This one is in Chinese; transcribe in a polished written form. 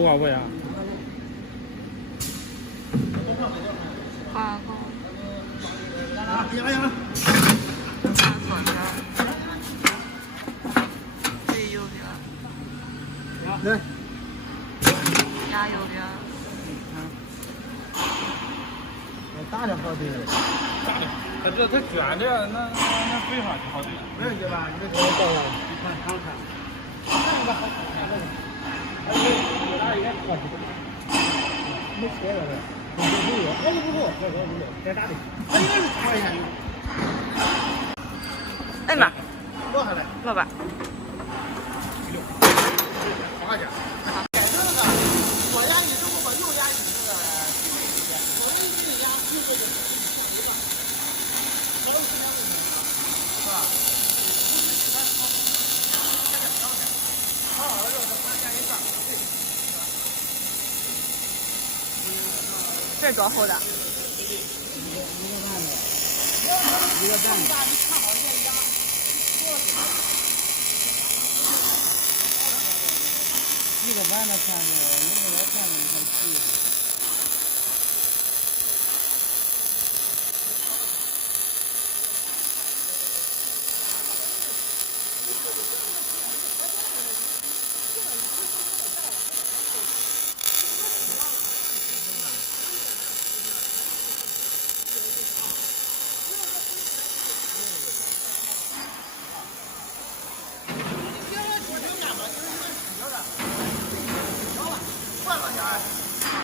多少位啊？挂钩。最右边。对。压右边。大点好对。大点。它这它卷的那飞上去好对。没有吧？你这多高啊？你看看看。那个好看这个。哎，哪应该好几个？没切了这。不够，再大点。哎呀，拖一下。哎妈！落下来。落吧。滑下。左压你，如果把右压你那个左右一压，右个就左右时间不行是吧？好了之后再把压一转，这是多厚的？一个半的。一个半的看着，那个来看着太细。